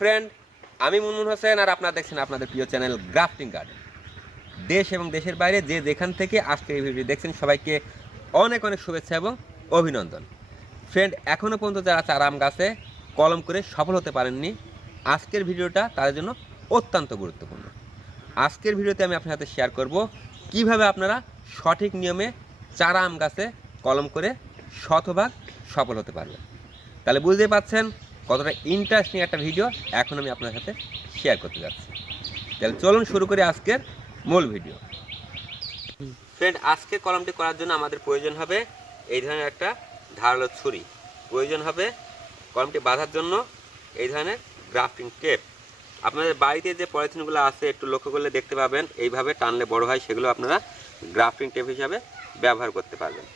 Friend, আমি মুনমুন হোসেন আর আপনারা দেখছেন আপনাদের প্রিয় চ্যানেল গ্রাফটিং গার্ডেন। দেশ এবং দেশের বাইরে যে যেখান থেকে আজকে এই ভিডিও দেখছেন সবাইকে অনেক অনেক শুভেচ্ছা এবং অভিনন্দন। ফ্রেন্ড, এখনও পর্যন্ত যারা চারা আম গাছে কলম করে সফল হতে পারেননি, আজকের ভিডিওটা তাদের জন্য অত্যন্ত গুরুত্বপূর্ণ। আজকের ভিডিওতে আমি আপনার সাথে শেয়ার করব কিভাবে আপনারা সঠিক নিয়মে চারা আম গাছে কলম করে শতভাগ সফল হতে পারবেন। তাহলে বুঝতেই পারছেন কতটা ইন্টারেস্টিং একটা ভিডিও এখন আমি আপনার সাথে শেয়ার করতে যাচ্ছি। তাহলে চলুন শুরু করি আজকের মূল ভিডিও। ফ্রেন্ড, আজকের কলমটি করার জন্য আমাদের প্রয়োজন হবে এই ধরনের একটা ধারালো ছুরি, প্রয়োজন হবে কলমটি বাঁধার জন্য এই ধরনের গ্রাফটিং টেপ। আপনাদের বাড়িতে যে পলিথিনগুলো আছে একটু লক্ষ্য করলে দেখতে পাবেন, এইভাবে টানলে বড় হয়, সেগুলো আপনারা গ্রাফটিং টেপ হিসাবে ব্যবহার করতে পারবেন।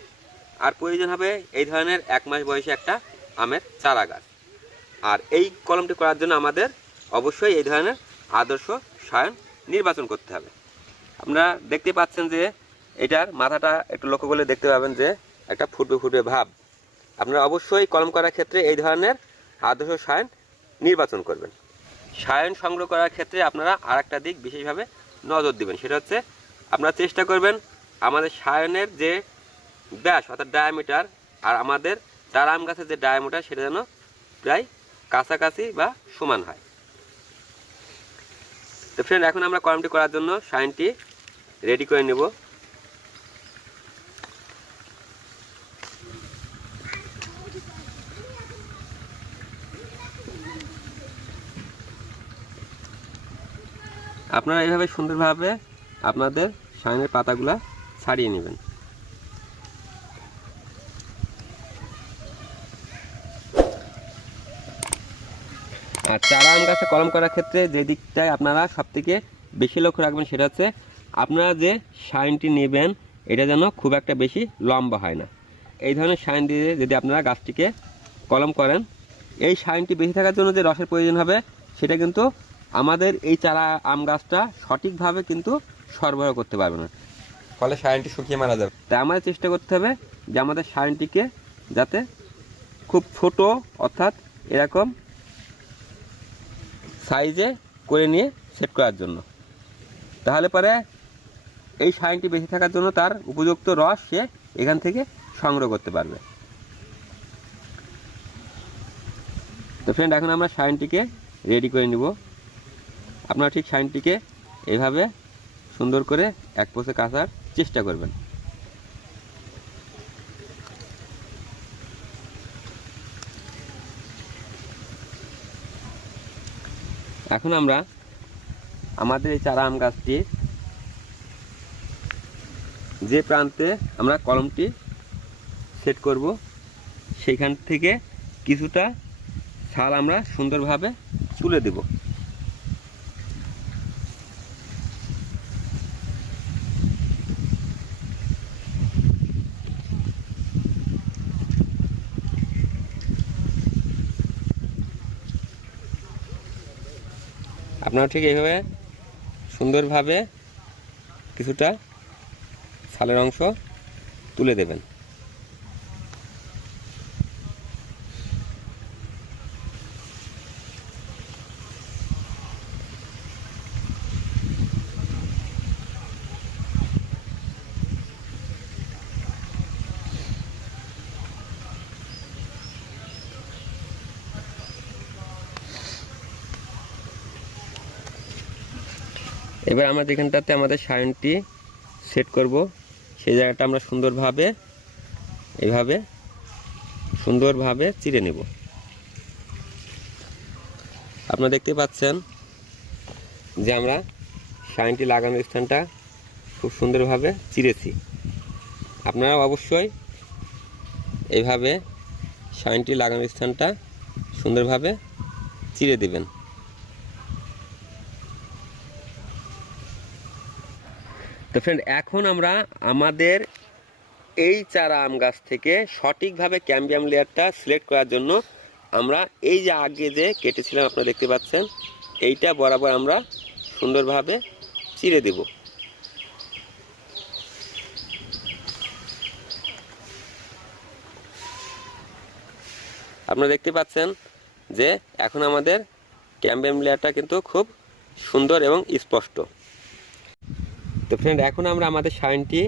আর প্রয়োজন হবে এই ধরনের 1 মাস বয়সী একটা আমের চারা গাছ। আর এই কলমটি করার জন্য আমাদের অবশ্যই এই ধরনের আদর্শ সায়ন নির্বাচন করতে হবে। আপনারা দেখতে পাচ্ছেন যে এটার মাথাটা একটু লক্ষ্য করলে দেখতে পাবেন যে একটা ফুটবে ফুটবে ভাব। আপনারা অবশ্যই কলম করার ক্ষেত্রে এই ধরনের আদর্শ সায়ন নির্বাচন করবেন। সায়ন সংগ্রহ করার ক্ষেত্রে আপনারা আর একটা দিক বিশেষভাবে নজর দিবেন, সেটা হচ্ছে আপনারা চেষ্টা করবেন আমাদের সায়নের যে ব্যাস অর্থাৎ ডায়ামিটার আর আমাদের চারা আম গাছের যে ডায়ামিটার সেটা যেন প্রায় কাছাকাছি বা সমান হয়। তো ফ্রেন্ড, এখন আমরা কলমটি করার জন্য সাইনটি রেডি করে নেব। আপনারা এইভাবে সুন্দরভাবে আপনাদের সাইনের পাতাগুলা ছাড়িয়ে নেবেন। আর চারা আম গাছে কলম করার ক্ষেত্রে যে দিকটায় আপনারা সবথেকে বেশি লক্ষ্য রাখবেন সেটা হচ্ছে আপনারা যে সাইনটি নেবেন এটা যেন খুব একটা বেশি লম্বা হয় না। এই ধরনের সাইন দিয়ে যদি আপনারা গাছটিকে কলম করেন, এই সাইনটি বেশি থাকার জন্য যে রসের প্রয়োজন হবে সেটা কিন্তু আমাদের এই চারা আম গাছটা সঠিকভাবে কিন্তু সরবরাহ করতে পারবে না, ফলে সাইনটি শুকিয়ে মারা যাবে। তাই আমাদের চেষ্টা করতে হবে যে আমাদের সাইনটিকে যাতে খুব ছোট অর্থাৎ এরকম সাইজে করে নিয়ে সেট করার জন্য। তাহলে পরে এই সাইনটি বেশি থাকার জন্য তার উপযুক্ত রস সে এখান থেকে সংগ্রহ করতে পারবে। তো ফ্রেন্ড, এখন আমরা সাইনটিকে রেডি করে নিব। আপনারা ঠিক সাইনটিকে এইভাবে সুন্দর করে এক পোষে কাচার চেষ্টা করবেন। এখন আমরা আমাদের এই চারা আম গাছটি যে প্রান্তে আমরা কলমটি সেট করব সেইখান থেকে কিছুটা ছাল আমরা সুন্দরভাবে তুলে দেব। আপনারা ঠিক এইভাবে সুন্দরভাবে কিছুটা ছালের অংশ তুলে দেবেন। এবার আমরা যেখানটাতে আমাদের সায়নটি সেট করব সেই জায়গাটা আমরা সুন্দরভাবে চিরে নেব। আপনারা দেখতে পাচ্ছেন যে আমরা সায়নটি লাগানোর স্থানটা খুব সুন্দরভাবে চিরেছি। আপনারা অবশ্যই এইভাবে সায়নটি লাগানোর স্থানটা সুন্দরভাবে চিরে দেবেন। তো ফ্রেন্ড, এখন আমরা আমাদের এই চারা আম গাছ থেকে সঠিকভাবে ক্যাম্বিয়াম লেয়ারটা সিলেক্ট করার জন্য আমরা এই যে আগে যে কেটেছিলাম আপনারা দেখতে পাচ্ছেন, এইটা বরাবর আমরা সুন্দরভাবে চিরে দেব। আপনারা দেখতে পাচ্ছেন যে এখন আমাদের ক্যাম্বিয়াম লেয়ারটা কিন্তু খুব সুন্দর এবং স্পষ্ট। তো ফ্রেন্ড, এখন আমরা আমাদের শাইনটি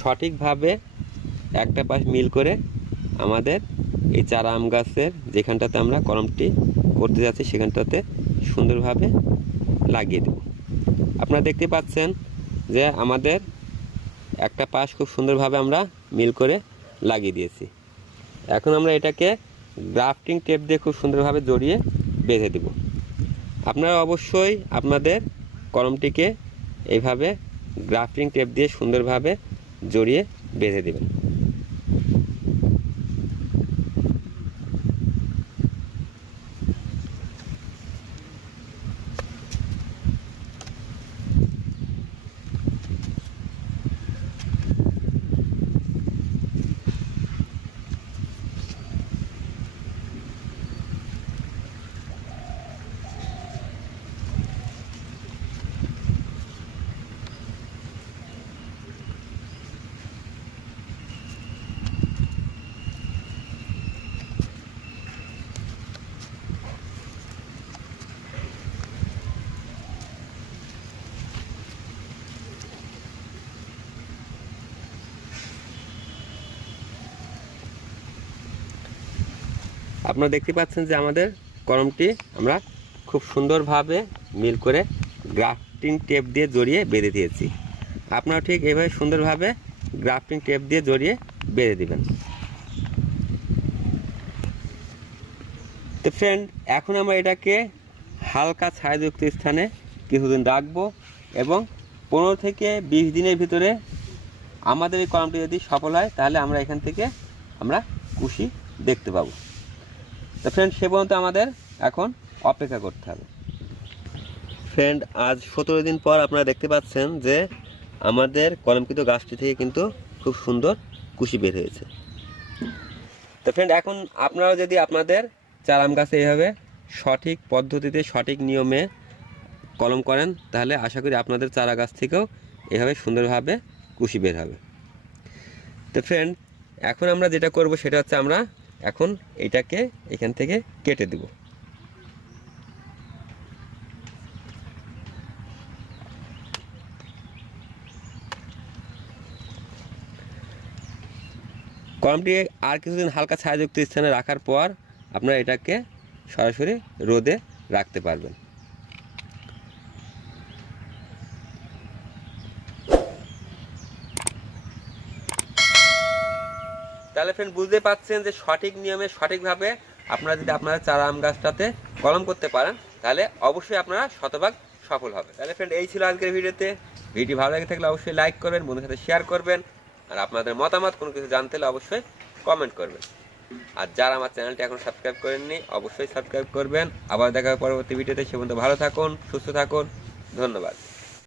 সঠিকভাবে একটা পাশ মিল করে আমাদের এই চারা আম গাছের যেখানটাতে আমরা কলমটি করতে যাচ্ছি সেখানটাতে সুন্দরভাবে লাগিয়ে দেব। আপনারা দেখতে পাচ্ছেন যে আমাদের একটা পাশ খুব সুন্দরভাবে আমরা মিল করে লাগিয়ে দিয়েছি। এখন আমরা এটাকে গ্রাফটিং টেপ দিয়ে খুব সুন্দরভাবে জড়িয়ে বেঁধে দেব। আপনারা অবশ্যই আপনাদের কলমটিকে এইভাবে গ্রাফটিং টেপ দিয়ে সুন্দরভাবে জড়িয়ে বেঁধে দেবেন। আপনারা দেখতে পাচ্ছেন যে আমাদের কলমটি আমরা খুব সুন্দরভাবে মিল করে গ্রাফটিং টেপ দিয়ে জড়িয়ে বেঁধে দিয়েছি। আপনারা ঠিক এইভাবে সুন্দরভাবে গ্রাফটিং টেপ দিয়ে জড়িয়ে বেঁধে দিবেন। তো ফ্রেন্ড, এখন আমরা এটাকে হালকা ছায়াযুক্ত স্থানে কিছুদিন রাখবো এবং 15 থেকে 20 দিনের ভিতরে আমাদের এই কলমটি যদি সফল হয় তাহলে আমরা এখান থেকে আমরা কুশি দেখতে পাবো। তো ফ্রেন্ড, সে পর্যন্ত আমাদের এখন অপেক্ষা করতে হবে। ফ্রেন্ড, আজ 17 দিন পর আপনারা দেখতে পাচ্ছেন যে আমাদের কলমকৃত গাছটি থেকে কিন্তু খুব সুন্দর কুশি বের হয়েছে। তো ফ্রেন্ড, এখন আপনারাও যদি আপনাদের চারা আম গাছে এইভাবে সঠিক পদ্ধতিতে সঠিক নিয়মে কলম করেন তাহলে আশা করি আপনাদের চারা গাছ থেকেও এভাবে সুন্দরভাবে কুশি বের হবে। তো ফ্রেন্ড, এখন আমরা যেটা করব সেটা হচ্ছে আমরা এখন এটাকে এখান থেকে কেটে দেব। কলমটি আর কিছুদিন হালকা ছায়াযুক্ত স্থানে রাখার পর আপনারা এটাকে সরাসরি রোদে রাখতে পারবেন। তাহলে ফ্রেন্ড, বুঝতে পারছেন যে সঠিক নিয়মে সঠিকভাবে আপনারা যদি আপনারা চারা আম গাছটাতে কলম করতে পারেন তাহলে অবশ্যই আপনারা শতভাগ সফল হবে। তাহলে ফ্রেন্ড, এই ছিল আজকের ভিডিওতে। ভিডিও ভালো লাগে থাকলে অবশ্যই লাইক করবেন, বন্ধুদের সাথে শেয়ার করবেন, আর আপনাদের মতামত কোনো কিছু জানতে হলে অবশ্যই কমেন্ট করবেন। আর যারা আমার চ্যানেলটি এখন সাবস্ক্রাইব করেননি অবশ্যই সাবস্ক্রাইব করবেন। আবার দেখা হবে পরবর্তী ভিডিওতে। সে পর্যন্ত ভালো থাকুন, সুস্থ থাকুন। ধন্যবাদ।